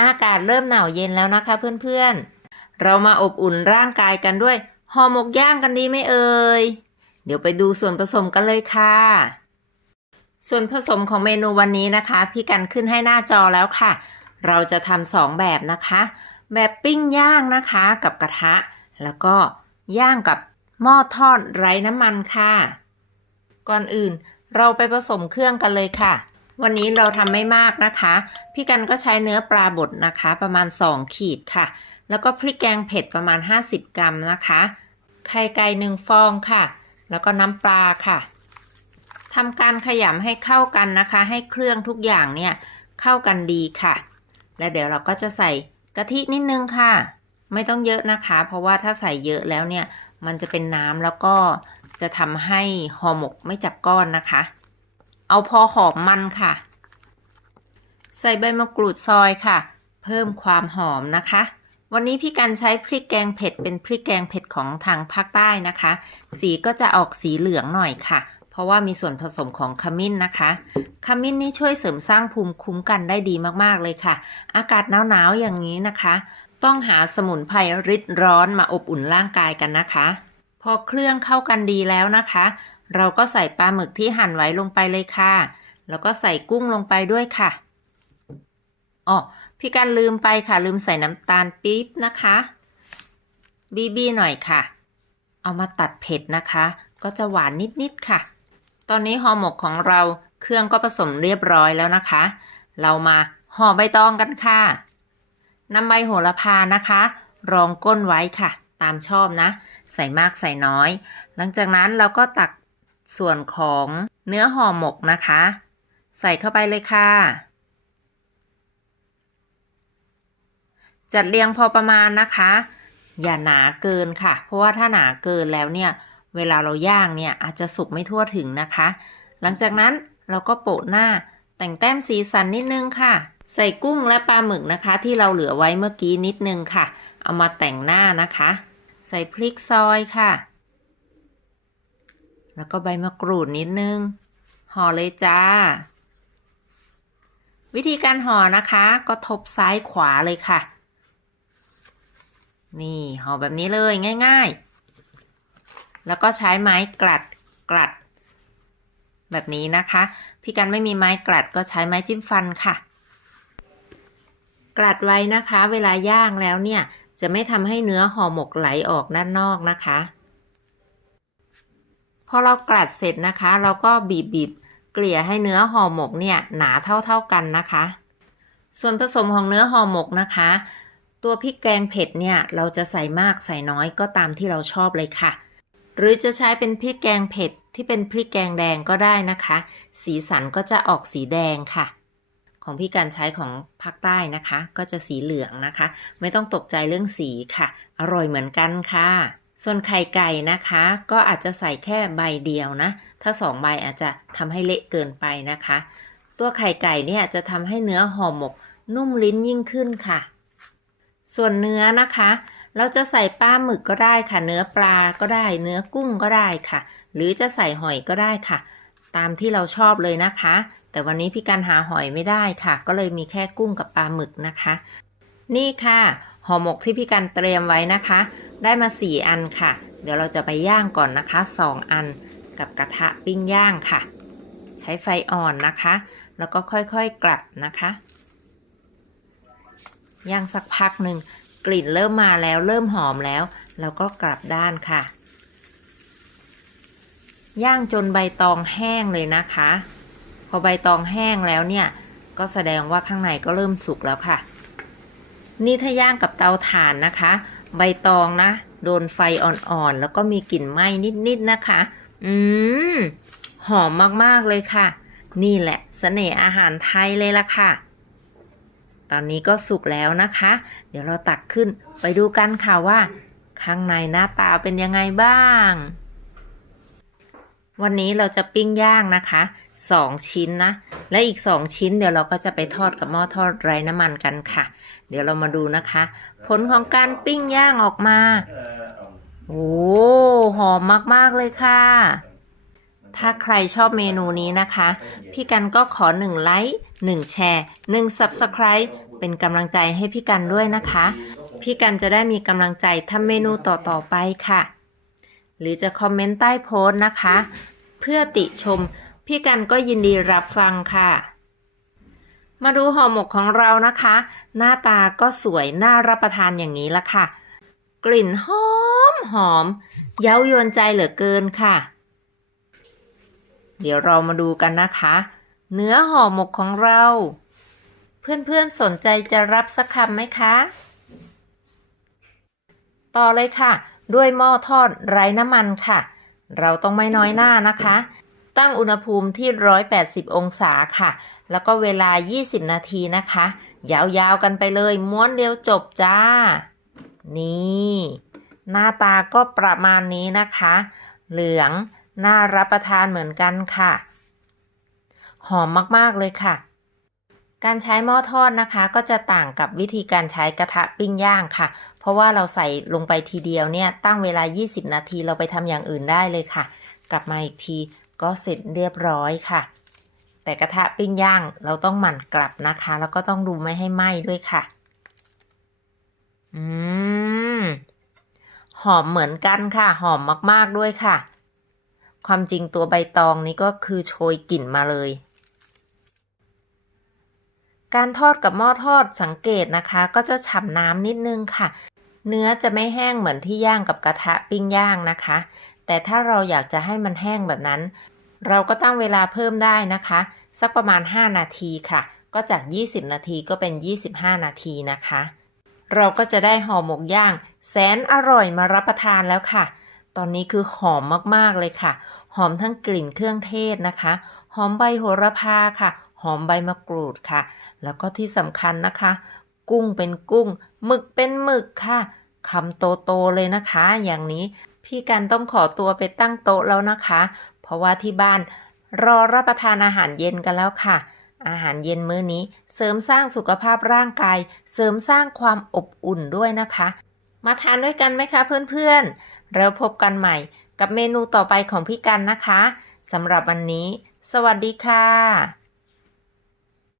อากาศเริ่มหนาวเย็นแล้วนะคะเพื่อนๆ เรามาอบอุ่นร่างกายกันด้วยห่อหมกย่างกันดีไหมเอ่ย เดี๋ยวไปดูส่วนผสมกันเลยค่ะ ส่วนผสมของเมนูวันนี้นะคะ พี่กันขึ้นให้หน้าจอแล้วค่ะ เราจะทำสองแบบนะคะ แบบปิ้งย่างนะคะกับกระทะ แล้วก็ย่างกับหม้อทอดไร้น้ำมันค่ะ ก่อนอื่นเราไปผสมเครื่องกันเลยค่ะ วันนี้เราทำไม่มากนะคะ พี่กันก็ใช้เนื้อปลาบดนะคะ ประมาณ 2 ขีดค่ะ แล้วก็พริกแกงเผ็ดประมาณ 50 กรัมนะคะ ไข่ไก่หนึ่งฟองค่ะ แล้วก็น้ำปลาค่ะทำการขยำให้เข้ากันนะคะ ให้เครื่องทุกอย่างเนี่ยเข้ากันดีค่ะ และเดี๋ยวเราก็จะใส่กะทินิดนึงค่ะ ไม่ต้องเยอะนะคะ เพราะว่าถ้าใส่เยอะแล้วเนี่ย มันจะเป็นน้ำแล้วก็จะทำให้ห่อหมกไม่จับก้อนนะคะ เอาพอหอมมันค่ะ ใส่ใบมะกรูดซอยค่ะ เพิ่มความหอมนะคะ วันนี้พี่กันใช้พริกแกงเผ็ดเป็นพริกแกงเผ็ดของทางภาคใต้นะคะ สีก็จะออกสีเหลืองหน่อยค่ะ เพราะว่ามีส่วนผสมของขมิ้นนะคะขมิ้นนี่ช่วยเสริมสร้างภูมิคุ้มกันได้ดีมากๆเลยค่ะ อากาศหนาวๆอย่างนี้นะคะ ต้องหาสมุนไพรริดร้อนมาอบอุ่นร่างกายกันนะคะ พอเครื่องเข้ากันดีแล้วนะคะ เราก็ใส่ปลาหมึกที่หั่นไว้ลงไปเลยค่ะ แล้วก็ใส่กุ้งลงไปด้วยค่ะอ๋อพี่กันลืมไปค่ะลืมใส่น้ำตาลปี๊บนะคะ บีบีหน่อยค่ะ เอามาตัดเผ็ดนะคะ ก็จะหวานนิดๆค่ะ ตอนนี้ห่อหมกของเราเครื่องก็ผสมเรียบร้อยแล้วนะคะ เรามาห่อใบตองกันค่ะนำใบโหระพานะคะ รองก้นไว้ค่ะ ตามชอบนะ ใส่มากใส่น้อย หลังจากนั้นเราก็ตัก ส่วนของเนื้อห่อหมกนะคะ ใส่เข้าไปเลยค่ะ จัดเรียงพอประมาณนะคะ อย่าหนาเกินค่ะ เพราะว่าถ้าหนาเกินแล้วเนี่ย เวลาเราย่างเนี่ยอาจจะสุกไม่ทั่วถึงนะคะ หลังจากนั้นเราก็โปะหน้าแต่งแต้มสีสันนิดนึงค่ะ ใส่กุ้งและปลาหมึกนะคะ ที่เราเหลือไว้เมื่อกี้นิดนึงค่ะ เอามาแต่งหน้านะคะ ใส่พริกซอยค่ะ แล้วก็ใบมะกรูดนิดนึง ห่อเลยจ้า วิธีการห่อนะคะ ก็ทบซ้ายขวาเลยค่ะ นี่ห่อแบบนี้เลยง่าย ๆ แล้วก็ใช้ไม้กลัดกลัด แบบนี้นะคะ พี่กันไม่มีไม้กลัดก็ใช้ไม้จิ้มฟันค่ะ กลัดไว้นะคะ เวลาย่างแล้วเนี่ยจะไม่ทำให้เนื้อห่อหมกไหลออกด้านนอกนะคะ พอเรากลัดเสร็จนะคะ เราก็บีบบีบเกลี่ยให้เนื้อห่อหมกเนี่ยหนาเท่าๆกันนะคะ ส่วนผสมของเนื้อห่อหมกนะคะ ตัวพริกแกงเผ็ดเนี่ยเราจะใส่มากใส่น้อยก็ตามที่เราชอบเลยค่ะ หรือจะใช้เป็นพริกแกงเผ็ดที่เป็นพริกแกงแดงก็ได้นะคะ สีสันก็จะออกสีแดงค่ะของพี่การใช้ของภาคใต้นะคะ ก็จะสีเหลืองนะคะ ไม่ต้องตกใจเรื่องสีค่ะ อร่อยเหมือนกันค่ะ ส่วนไข่ไก่นะคะ ก็อาจจะใส่แค่ใบเดียวนะ ถ้าสองใบอาจจะทำให้เละเกินไปนะคะ ตัวไข่ไก่เนี่ยจะทำให้เนื้อห่อหมกนุ่มลิ้นยิ่งขึ้นค่ะ ส่วนเนื้อนะคะ เราจะใส่ปลาหมึกก็ได้ค่ะ เนื้อปลาก็ได้ เนื้อกุ้งก็ได้ค่ะ หรือจะใส่หอยก็ได้ค่ะ ตามที่เราชอบเลยนะคะ แต่วันนี้พี่การหาหอยไม่ได้ค่ะ ก็เลยมีแค่กุ้งกับปลาหมึกนะคะ นี่ค่ะ ห่อหมกที่พี่การเตรียมไว้นะคะ ได้มา 4 อันค่ะ เดี๋ยวเราจะไปย่างก่อนนะคะ 2 อันกับกระทะปิ้งย่างค่ะ ใช้ไฟอ่อนนะคะ แล้วก็ค่อยๆกลับนะคะ ย่างสักพักหนึ่งกลิ่นเริ่มมาแล้วเริ่มหอมแล้วเราก็กลับด้านค่ะ ย่างจนใบตองแห้งเลยนะคะ พอใบตองแห้งแล้วเนี่ย ก็แสดงว่าข้างในก็เริ่มสุกแล้วค่ะ นี่ถ้าย่างกับเตาถ่านนะคะ ใบตองนะ โดนไฟอ่อนๆ แล้วก็มีกลิ่นไหม้นิดๆนะคะ อืม หอมมากๆเลยค่ะ นี่แหละเสน่ห์อาหารไทยเลยล่ะค่ะ ตอนนี้ก็สุกแล้วนะคะ เดี๋ยวเราตักขึ้นไปดูกันค่ะว่า ข้างในหน้าตาเป็นยังไงบ้าง วันนี้เราจะปิ้งย่างนะคะสองชิ้นนะ และอีกสองชิ้นเดี๋ยวเราก็จะไปทอดกับหม้อทอดไร้น้ำมันกันค่ะ เดี๋ยวเรามาดูนะคะ ผลของการปิ้งย่างออกมา โอ้หอมมากๆเลยค่ะ ถ้าใครชอบเมนูนี้นะคะ พี่กันก็ขอ1ไลค์1แชร์1 Subscribe เป็นกำลังใจให้พี่กันด้วยนะคะ พี่กันจะได้มีกำลังใจทำเมนูต่อๆไปค่ะ หรือจะคอมเมนต์ใต้โพสต์นะคะ เพื่อติชม พี่กันก็ยินดีรับฟังค่ะ มาดูห่อหมกของเรานะคะ หน้าตาก็สวยน่ารับประทานอย่างนี้ละค่ะ กลิ่นหอมหอม เย้ายวนใจเหลือเกินค่ะ เดี๋ยวเรามาดูกันนะคะ เนื้อห่อหมกของเรา เพื่อนๆสนใจจะรับสักคำไหมคะ ต่อเลยค่ะ ด้วยหม้อทอดไร้น้ำมันค่ะ เราต้องไม่น้อยหน้านะคะ ตั้งอุณหภูมิที่ 180 องศาค่ะ แล้วก็เวลา 20 นาทีนะคะ ยาวๆกันไปเลย ม้วนเดียวจบจ้า นี่ หน้าตาก็ประมาณนี้นะคะ เหลือง น่ารับประทานเหมือนกันค่ะ หอมมากๆเลยค่ะ การใช้หม้อทอดนะคะ ก็จะต่างกับวิธีการใช้กระทะปิ้งย่างค่ะ เพราะว่าเราใส่ลงไปทีเดียวเนี่ยตั้งเวลา 20 นาทีเราไปทำอย่างอื่นได้เลยค่ะ กลับมาอีกทีก็เสร็จเรียบร้อยค่ะ แต่กระทะปิ้งย่างเราต้องหมั่นกลับนะคะ แล้วก็ต้องดูไม่ให้ไหม้ด้วยค่ะ อืมหอมเหมือนกันค่ะ หอมมากๆด้วยค่ะ ความจริงตัวใบตองนี้ก็คือโชยกลิ่นมาเลย การทอดกับหม้อทอดสังเกตนะคะ ก็จะฉ่ำน้ำนิดนึงค่ะ เนื้อจะไม่แห้งเหมือนที่ย่างกับกระทะปิ้งย่างนะคะ แต่ถ้าเราอยากจะให้มันแห้งแบบนั้น เราก็ตั้งเวลาเพิ่มได้นะคะ สักประมาณ 5 นาทีค่ะ ก็จาก 20 นาทีก็เป็น 25 นาทีนะคะ เราก็จะได้ห่อหมกย่าง แสนอร่อยมารับประทานแล้วค่ะ ตอนนี้คือหอมมากๆเลยค่ะ หอมทั้งกลิ่นเครื่องเทศนะคะ หอมใบโหระพาค่ะ หอมใบมะกรูดค่ะ แล้วก็ที่สำคัญนะคะ กุ้งเป็นกุ้ง หมึกเป็นหมึกค่ะคำโตๆเลยนะคะ อย่างนี้พี่กันต้องขอตัวไปตั้งโต๊ะแล้วนะคะ เพราะว่าที่บ้านรอรับประทานอาหารเย็นกันแล้วค่ะ อาหารเย็นมื้อนี้เสริมสร้างสุขภาพร่างกาย เสริมสร้างความอบอุ่นด้วยนะคะ มาทานด้วยกันไหมคะเพื่อนๆ แล้วพบกันใหม่กับเมนูต่อไปของพี่กันนะคะสำหรับวันนี้ สวัสดีค่ะ